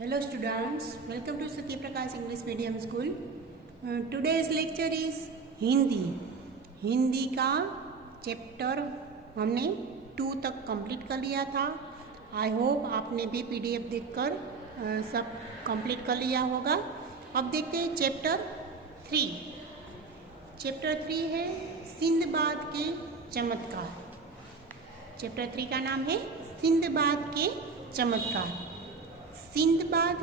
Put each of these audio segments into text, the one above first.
Hello students, welcome to Satya Prakash English Medium School. Today's lecture is Hindi. Hindi का chapter हमने 2 तक complete कर लिया था. आई होप आपने भी पीडीएफ देखकर सब कंप्लीट कर लिया होगा. अब देखते हैं चैप्टर 3. चैप्टर 3 है सिंदबाद के चमत्कार. चैप्टर 3 का नाम है सिंदबाद के चमत्कार. सिंदबाद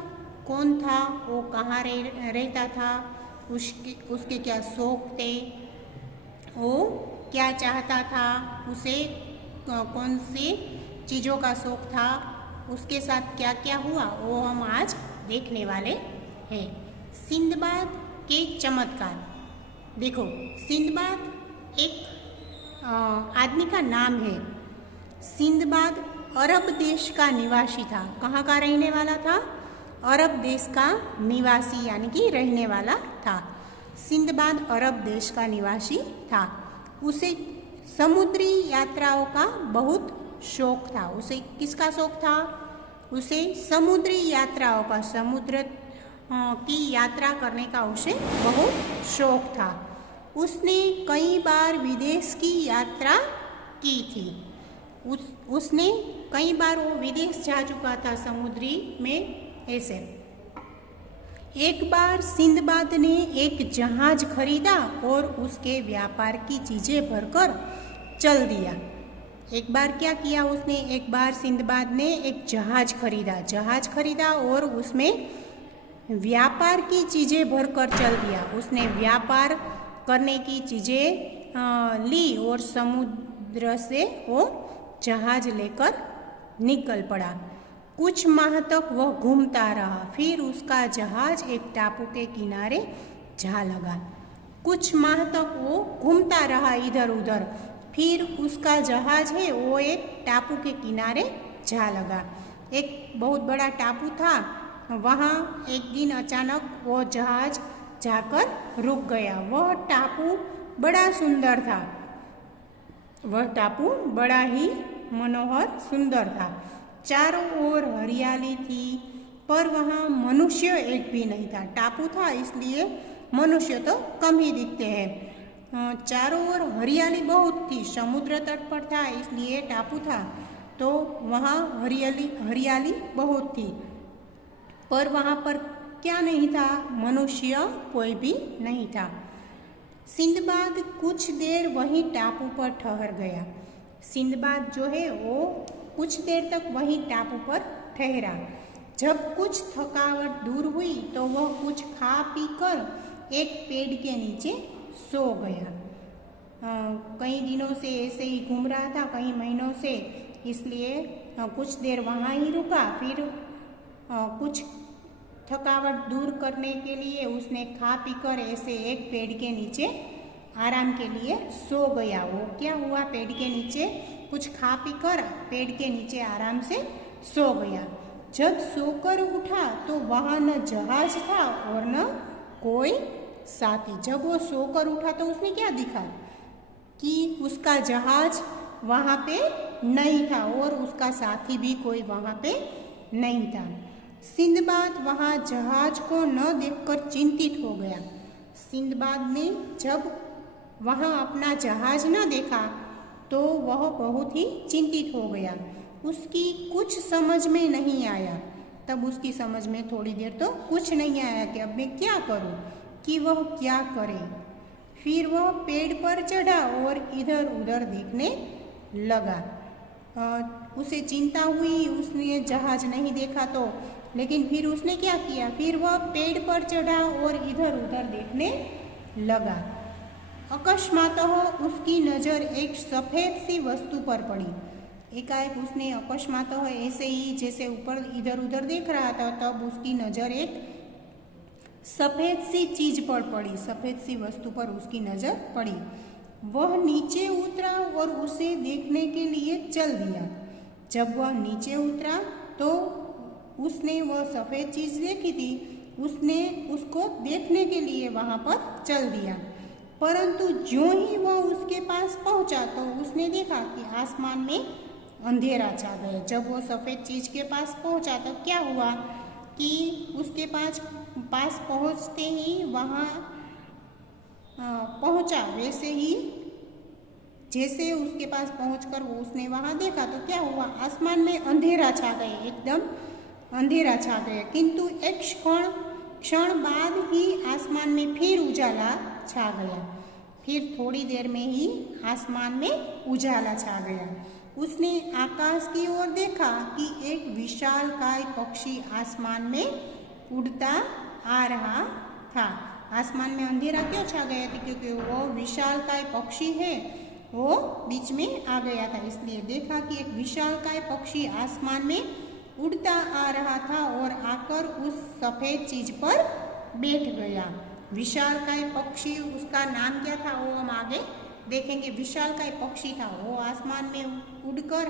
कौन था, वो कहाँ रहता था, उसके क्या शौक थे, वो क्या चाहता था, उसे कौन सी चीज़ों का शौक था, उसके साथ क्या क्या हुआ, वो हम आज देखने वाले हैं. सिंदबाद के चमत्कार. देखो, सिंदबाद एक आदमी का नाम है. सिंदबाद अरब देश का निवासी था. कहाँ का रहने वाला था? अरब देश का निवासी यानी कि रहने वाला था. सिंदबाद अरब देश का निवासी था. उसे समुद्री यात्राओं का बहुत शौक था. उसे किसका शौक था? उसे समुद्री यात्राओं का, समुद्र की यात्रा करने का उसे बहुत शौक था. उसने कई बार विदेश की यात्रा की थी. उसने कई बार वो विदेश जा चुका था समुद्री में. ऐसे एक बार सिंदबाद ने एक जहाज खरीदा और उसके व्यापार की चीज़ें भरकर चल दिया. एक बार क्या किया उसने? एक बार सिंदबाद ने एक जहाज खरीदा और उसमें व्यापार की चीज़ें भरकर चल दिया. उसने व्यापार करने की चीज़ें ली और समुद्र से वो जहाज लेकर निकल पड़ा. कुछ माह तक वह घूमता रहा. फिर उसका जहाज एक टापू के किनारे जा लगा. कुछ माह तक वो घूमता रहा इधर उधर. फिर उसका जहाज है वो एक टापू के किनारे जा लगा. एक बहुत बड़ा टापू था. वहाँ एक दिन अचानक वो जहाज जाकर रुक गया. वह टापू बड़ा सुंदर था. वह टापू बड़ा ही मनोहर सुंदर था. चारों ओर हरियाली थी पर वहाँ मनुष्य एक भी नहीं था. टापू था इसलिए मनुष्य तो कम ही दिखते हैं. चारों ओर हरियाली बहुत थी. समुद्र तट पर था इसलिए टापू था तो वहाँ हरियाली बहुत थी. पर वहाँ पर क्या नहीं था? मनुष्य कोई भी नहीं था. सिंदबाद कुछ देर वहीं टापू पर ठहर गया. सिंदबाद जो है वो कुछ देर तक वहीं टापू पर ठहरा. जब कुछ थकावट दूर हुई तो वह कुछ खा पी कर एक पेड़ के नीचे सो गया. कई दिनों से ऐसे ही घूम रहा था, कई महीनों से, इसलिए कुछ देर वहाँ ही रुका. फिर कुछ थकावट दूर करने के लिए उसने खा पी कर ऐसे एक पेड़ के नीचे आराम के लिए सो गया. वो क्या हुआ? पेड़ के नीचे कुछ खा पी कर पेड़ के नीचे आराम से सो गया. जब सोकर उठा तो वहाँ न जहाज था और न कोई साथी. जब वो सोकर उठा तो उसने क्या देखा कि उसका जहाज वहाँ पे नहीं था और उसका साथी भी कोई वहाँ पे नहीं था. सिंदबाद वहाँ जहाज को न देखकर चिंतित हो गया. सिंदबाद ने जब वहाँ अपना जहाज न देखा तो वह बहुत ही चिंतित हो गया. उसकी कुछ समझ में नहीं आया. तब उसकी समझ में थोड़ी देर तो कुछ नहीं आया कि अब मैं क्या करूं, कि वह क्या करे. फिर वह पेड़ पर चढ़ा और इधर उधर देखने लगा. उसे चिंता हुई, उसने जहाज नहीं देखा तो. लेकिन फिर उसने क्या किया? फिर वह पेड़ पर चढ़ा और इधर उधर देखने लगा. अकस्मातः उसकी नज़र एक सफ़ेद सी वस्तु पर पड़ी. एकाएक उसने अकस्मातः ऐसे ही जैसे ऊपर इधर उधर देख रहा था तब उसकी नज़र एक सफ़ेद सी चीज़ पर पड़ी. सफ़ेद सी वस्तु पर उसकी नज़र पड़ी. वह नीचे उतरा और उसे देखने के लिए चल दिया. जब वह नीचे उतरा तो उसने वह सफ़ेद चीज़ देखी थी. उसने उसको देखने के लिए वहाँ पर चल दिया. परंतु ज्यों ही वह उसके पास पहुँचा तो उसने देखा कि आसमान में अंधेरा छा गया. जब वो सफ़ेद चीज़ के पास पहुँचा तो क्या हुआ कि उसके पास पहुँचते ही वहाँ पहुँचा, वैसे ही जैसे उसके पास पहुंचकर वो उसने वहाँ देखा तो क्या हुआ, आसमान में अंधेरा छा गया, एकदम अंधेरा छा गया। किंतु एक क्षण बाद ही आसमान में फिर उजाला छा गया। फिर थोड़ी देर में ही आसमान में उजाला छा गया। उसने आकाश की ओर देखा कि एक विशालकाय पक्षी आसमान में उड़ता आ रहा था। आसमान में अंधेरा क्यों छा गया था? क्योंकि वो विशालकाय पक्षी है, वो बीच में आ गया था, इसलिए देखा कि एक विशालकाय पक्षी आसमान में उड़ता आ रहा था और आकर उस सफ़ेद चीज पर बैठ गया। विशालकाय पक्षी, उसका नाम क्या था वो हम आगे देखेंगे। विशालकाय पक्षी था, वो आसमान में उड़कर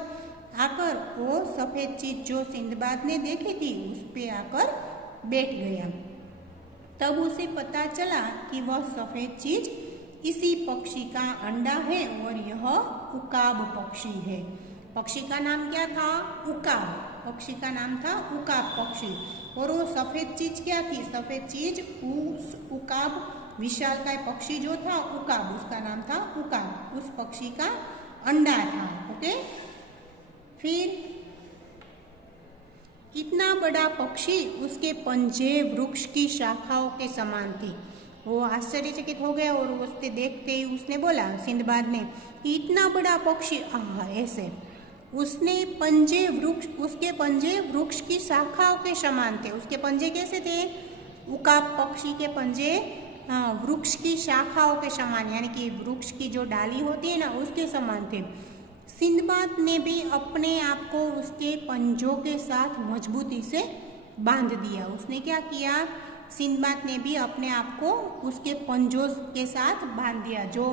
आकर वो सफ़ेद चीज जो सिंदबाद ने देखी थी उस पे आकर बैठ गया। तब उसे पता चला कि वह सफ़ेद चीज इसी पक्षी का अंडा है और यह उकाब पक्षी है। पक्षी का नाम क्या था? उकाब। पक्षी का नाम था उकाब पक्षी। और वो सफ़ेद चीज क्या थी? सफ़ेद चीज उस उकाब, विशालकाय पक्षी जो था उकाब, उसका नाम था उकाब, उस पक्षी का अंडा था। ओके, फिर इतना बड़ा पक्षी, उसके पंजे वृक्ष की शाखाओं के समान थी। वो आश्चर्यचकित हो गया और उससे देखते ही उसने बोला, सिंदबाद ने, इतना बड़ा पक्षी, आहा, ऐसे। उसने उसके पंजे वृक्ष की शाखाओं के समान थे। उसके पंजे कैसे थे? उकाब पक्षी के पंजे वृक्ष की शाखाओं के समान, यानी कि वृक्ष की जो डाली होती है ना, उसके समान थे। सिंदबाद ने भी अपने आप को उसके पंजों के साथ मजबूती से बांध दिया। उसने क्या किया? सिंदबाद ने भी अपने आप को उसके पंजों के साथ बांध दिया। जो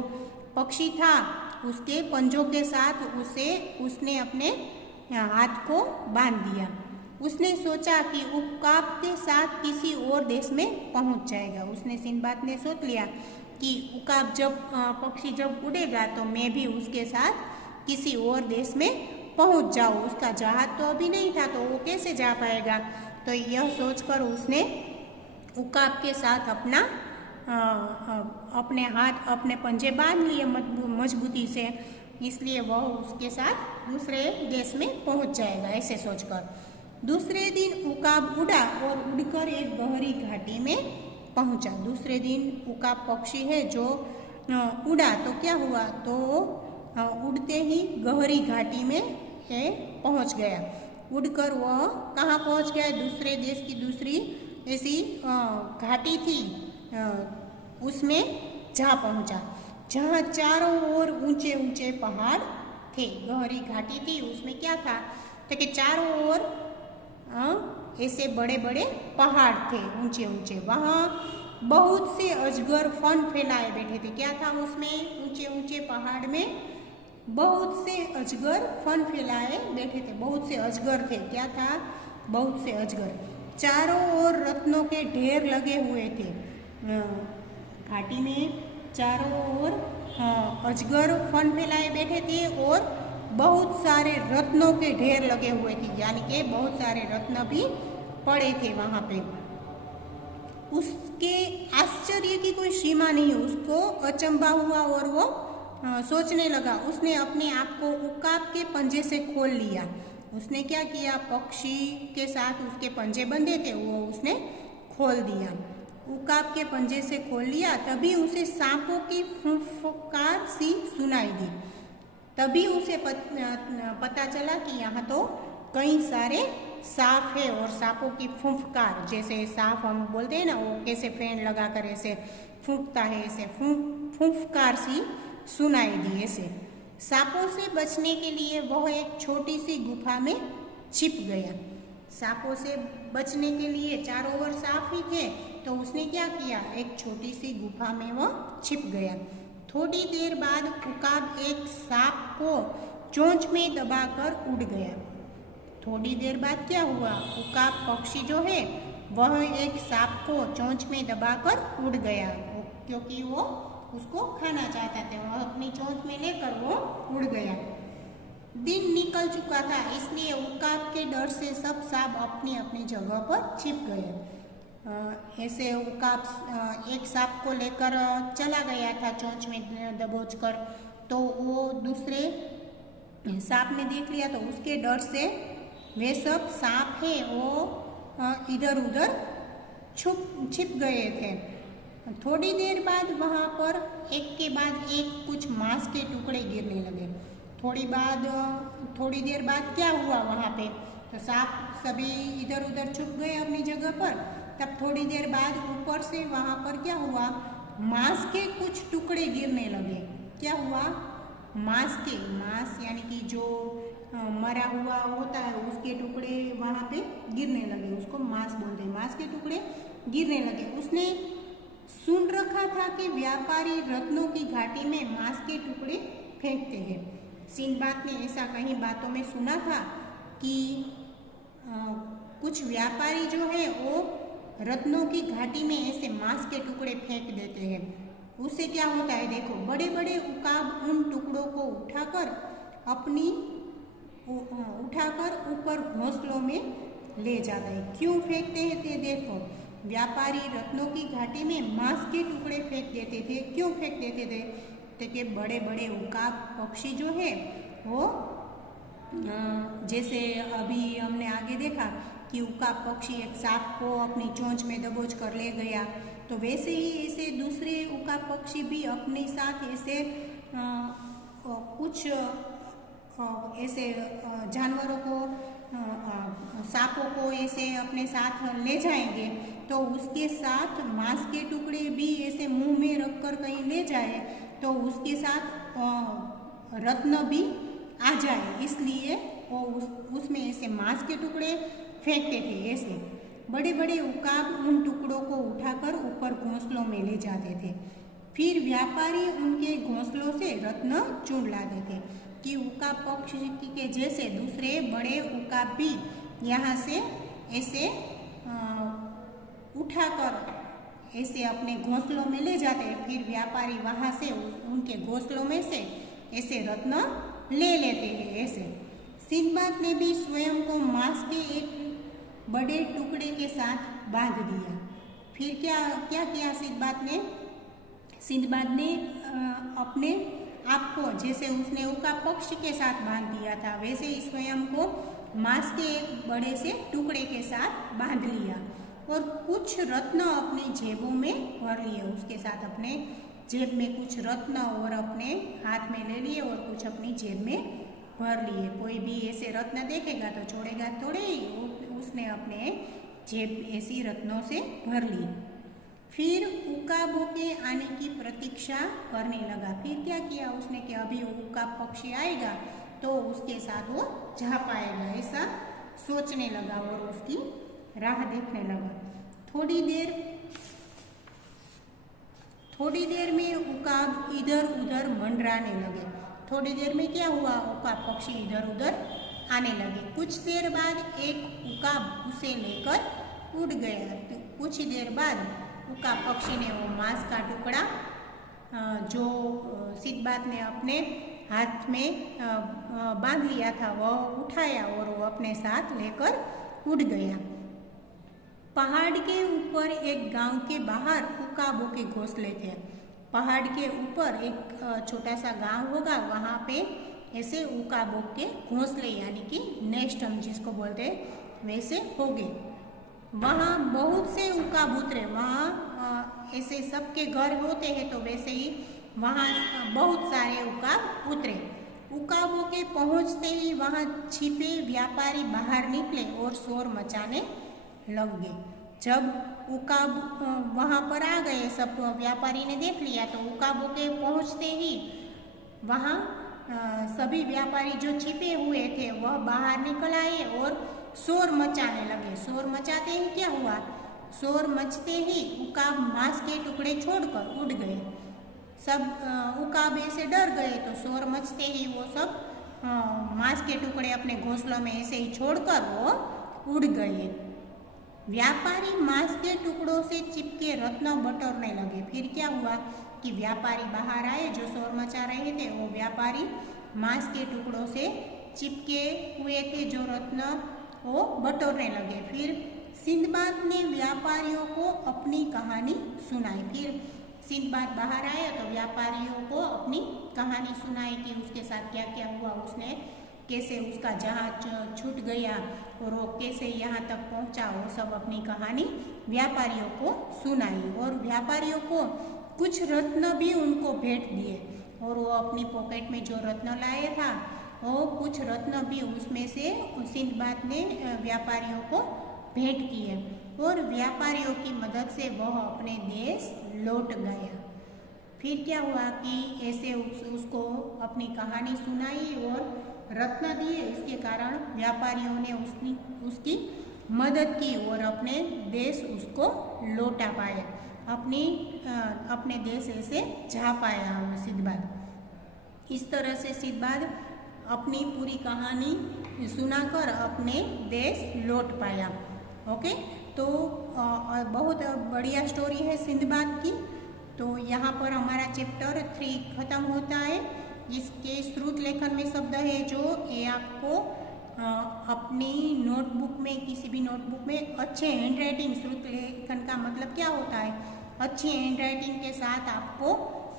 पक्षी था उसके पंजों के साथ उसने अपने हाथ को बांध दिया। उसने सोचा कि उकाब के साथ किसी और देश में पहुंच जाएगा। उसने, सिंदबाद ने सोच लिया कि उकाब पक्षी जब उड़ेगा तो मैं भी उसके साथ किसी और देश में पहुंच जाऊँ। उसका जहाज तो अभी नहीं था तो वो कैसे जा पाएगा? तो यह सोचकर उसने उकाब के साथ अपने हाथ, अपने पंजे बांध लिए मजबूती से, इसलिए वह उसके साथ दूसरे देश में पहुंच जाएगा, ऐसे सोचकर। दूसरे दिन उकाब उड़ा और उड़कर एक गहरी घाटी में पहुंचा। दूसरे दिन उकाब पक्षी है जो उड़ा तो क्या हुआ, तो उड़ते ही गहरी घाटी में पहुंच गया। उड़कर वह कहाँ पहुंच गया? दूसरे देश की दूसरी ऐसी घाटी थी, उसमें जा पहुंचा, जहाँ चारों ओर ऊंचे ऊंचे पहाड़ थे। गहरी घाटी थी, उसमें क्या था? तो कि चारों ओर ऐसे बड़े बड़े पहाड़ थे, ऊंचे ऊंचे। वहाँ बहुत से अजगर फन फैलाए बैठे थे। क्या था उसमें? ऊंचे ऊंचे पहाड़ में बहुत से अजगर फन फैलाए बैठे थे। बहुत से अजगर थे। क्या था? बहुत से अजगर। चारों ओर रत्नों के ढेर लगे हुए थे। घाटी में चारों ओर अजगर फन फैलाए बैठे थे और बहुत सारे रत्नों के ढेर लगे हुए थे, यानी कि बहुत सारे रत्न भी पड़े थे वहाँ पे। उसके आश्चर्य की कोई सीमा नहीं, उसको अचंभा हुआ और वो सोचने लगा। उसने अपने आप को उकाब के पंजे से खोल लिया। उसने क्या किया? पक्षी के साथ उसके पंजे बंधे थे, वो उसने खोल दिया। उकाब के पंजे से खोल लिया, तभी उसे सांपों की फुफकार सी सुनाई दी। तभी उसे पता चला कि यहाँ तो कई सारे सांप है और सांपों की फुफकार, जैसे सांप हम बोलते हैं ना, वो कैसे फेन लगाकर ऐसे फूंकता है, ऐसे फुफकार सी सुनाई दी। ऐसे सांपों से बचने के लिए वह एक छोटी सी गुफा में छिप गया। सांपों से बचने के लिए चारों ओर सांप ही थे, तो उसने क्या किया? एक छोटी सी गुफा में वह छिप गया। थोड़ी देर बाद उकाब एक सांप को चोंच में दबाकर उड़ गया। थोड़ी देर बाद क्या हुआ? उकाब पक्षी जो है वह एक सांप को चोंच में दबाकर उड़ गया, क्योंकि वो उसको खाना चाहता था। वह अपनी चोंच में लेकर वो उड़ गया। दिन निकल चुका था, इसलिए उकाब के डर से सब सांप अपनी अपनी जगह पर छिप गए। ऐसे उकाब एक सांप को लेकर चला गया था चोंच में दबोच कर, तो वो दूसरे सांप ने देख लिया, तो उसके डर से वे सब सांप है वो इधर उधर छिप गए थे। थोड़ी देर बाद वहाँ पर एक के बाद एक कुछ मांस के टुकड़े गिरने लगे। थोड़ी देर बाद क्या हुआ वहाँ पे, तो सांप सभी इधर उधर छुप गए अपनी जगह पर। तब थोड़ी देर बाद ऊपर से वहाँ पर क्या हुआ, मांस के कुछ टुकड़े गिरने लगे। क्या हुआ, मांस यानी कि जो मरा हुआ होता है उसके टुकड़े वहाँ पे गिरने लगे, उसको मांस बोलते हैं। मांस के टुकड़े गिरने लगे। उसने सुन रखा था कि व्यापारी रत्नों की घाटी में मांस के टुकड़े फेंकते हैं। सिंदबाद ने ऐसा कहीं बातों में सुना था कि कुछ व्यापारी जो है वो रत्नों की घाटी में ऐसे मांस के टुकड़े फेंक देते हैं। उससे क्या होता है, देखो बड़े बड़े उकाब उन टुकड़ों को उठाकर ऊपर घोंसलों में ले जाता है। क्यों फेंकते हैं, देखो व्यापारी रत्नों की घाटी में मांस के टुकड़े फेंक देते थे। क्यों फेंक देते थे, तो कि बड़े बड़े उकाब पक्षी जो है वो जैसे अभी हमने आगे देखा कि उकाब पक्षी एक सांप को अपनी चोंच में दबोच कर ले गया, तो वैसे ही ऐसे दूसरे उकाब पक्षी भी अपने साथ ऐसे कुछ ऐसे जानवरों को सांपों को ऐसे अपने साथ ले जाएंगे, तो उसके साथ मांस के टुकड़े भी ऐसे मुंह में रखकर कहीं ले जाए तो उसके साथ रत्न भी आ जाए, इसलिए वो उसमें ऐसे मांस के टुकड़े फेंकते थे। ऐसे बड़े बड़े उकाब उन टुकड़ों को उठाकर ऊपर घोंसलों में ले जाते थे। फिर व्यापारी उनके घोंसलों से रत्न चुन लाते थे कि उकाब पक्षी के जैसे दूसरे बड़े उकाब भी यहाँ से ऐसे उठाकर ऐसे अपने घोंसलों में ले जाते हैं। फिर व्यापारी वहाँ से उनके घोंसलों में से ऐसे रत्न ले लेते हैं। ऐसे सिंदबाद ने भी स्वयं को मांस के एक बड़े टुकड़े के साथ बांध दिया। फिर क्या किया सिंदबाद ने अपने आप को, जैसे उसने उकाब पक्षी के साथ बांध दिया था, वैसे ही स्वयं को मांस के एक बड़े से टुकड़े के साथ बांध लिया और कुछ रत्न अपनी जेबों में भर लिए। उसके साथ अपने जेब में कुछ रत्न और अपने हाथ में ले लिए और कुछ अपनी जेब में भर लिए। कोई भी ऐसे रत्न देखेगा तो छोड़ेगा थोड़े ही, उसने अपने जेब ऐसी रत्नों से भर ली। फिर उकाबों के आने की प्रतीक्षा करने लगा। फिर क्या किया उसने कि अभी उकाब पक्षी आएगा तो उसके साथ वो जा पाएगा, ऐसा सोचने लगा और उसकी राह देखने लगा। थोड़ी देर में उकाब इधर उधर मंडराने लगे। थोड़ी देर में क्या हुआ, उकाब पक्षी इधर उधर आने लगे। कुछ देर बाद एक उकाब उसे लेकर उड़ गया। तो कुछ ही देर बाद उकाब पक्षी ने वो मांस का टुकड़ा जो सिंदबाद ने अपने हाथ में बांध लिया था वह उठाया और वो अपने साथ लेकर उड़ गया। पहाड़ के ऊपर एक गांव के बाहर उकाबों के घोंसले थे। पहाड़ के ऊपर एक छोटा सा गांव होगा, वहाँ पे ऐसे उकाबों के घोंसले यानी कि नेस्ट हम जिसको बोलते हैं वैसे हो गए। वहाँ बहुत से उकाब उतरे। वहाँ ऐसे सबके घर होते हैं तो वैसे ही वहाँ बहुत सारे उकाब उतरे। उकाबों के पहुँचते ही वहाँ छिपे व्यापारी बाहर निकले और शोर मचाने लग गए। जब उकाब वहाँ पर आ गए, सब व्यापारी ने देख लिया, तो उकाबों के पहुँचते ही वहाँ सभी व्यापारी जो छिपे हुए थे वह बाहर निकल आए और शोर मचाने लगे। शोर मचाते ही क्या हुआ, शोर मचते ही उकाब मांस के टुकड़े छोड़कर उड़ गए। सब उकाब ऐसे डर गए तो शोर मचते ही वो सब मांस के टुकड़े अपने घोंसलों में ऐसे ही छोड़कर वो उड़ गए। व्यापारी मांस के टुकड़ों से चिपके रत्न बटोरने लगे। फिर क्या हुआ कि व्यापारी बाहर आए, जो शोर मचा रहे थे वो व्यापारी मांस के टुकड़ों से चिपके हुए थे जो रत्न वो बटोरने लगे। फिर सिंदबाद ने व्यापारियों को अपनी कहानी सुनाई। फिर सिंदबाद बाहर आया तो व्यापारियों को अपनी कहानी सुनाई कि उसके साथ क्या क्या हुआ, उसने कैसे उसका जहाज छूट गया और वो कैसे यहाँ तक पहुँचा, वो सब अपनी कहानी व्यापारियों को सुनाई। और व्यापारियों को कुछ रत्न भी उनको भेंट दिए और वो अपनी पॉकेट में जो रत्न लाया था वो कुछ रत्न भी उसमें से सिंदबाद ने व्यापारियों को भेंट किए और व्यापारियों की मदद से वह अपने देश लौट गया। फिर क्या हुआ कि ऐसे उसको अपनी कहानी सुनाई और रत्न दिए, इसके कारण व्यापारियों ने उसकी मदद की और अपने देश उसको लौटा पाए, अपने देश ऐसे जा पाया सिंदबाद। इस तरह से सिंदबाद अपनी पूरी कहानी सुनाकर अपने देश लौट पाया। ओके, तो बहुत बढ़िया स्टोरी है सिंदबाद की। तो यहाँ पर हमारा चैप्टर 3 खत्म होता है। इसके श्रुत लेखन में शब्द है जो ये आपको अपनी नोटबुक में, किसी भी नोटबुक में अच्छे हैंड राइटिंग, श्रुत लेखन का मतलब क्या होता है, अच्छी हैंड राइटिंग के साथ आपको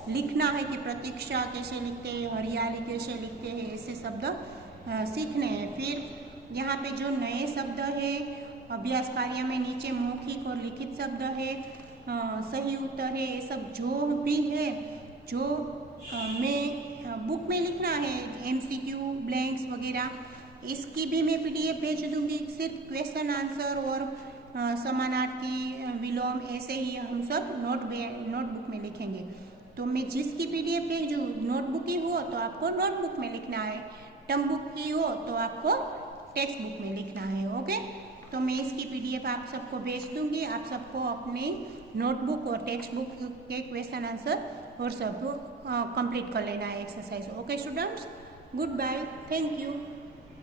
लिखना है कि प्रतीक्षा कैसे लिखते हैं, हरियाली कैसे लिखते हैं, ऐसे शब्द सीखने हैं। फिर यहाँ पे जो नए शब्द है अभ्यास कार्य में नीचे मौखिक और लिखित शब्द है, सही उत्तर है, ये सब जो भी है जो मैं बुक में लिखना है, MCQ ब्लैंक्स वगैरह, इसकी भी मैं PDF भेज दूँगी। सिर्फ क्वेश्चन आंसर और समानार्थी विलोम ऐसे ही हम सब नोटबुक में लिखेंगे। तो मैं जिसकी PDF भेजूँ, नोटबुक की हो तो आपको नोटबुक में लिखना है, टर्म बुक की हो तो आपको टेक्स्ट बुक में लिखना है। ओके, तो मैं इसकी PDF आप सबको भेज दूँगी। आप सबको अपने नोटबुक और टेक्स्ट बुक के क्वेश्चन आंसर और सब कंप्लीट कर लेना है exercise. Okay students, goodbye, thank you.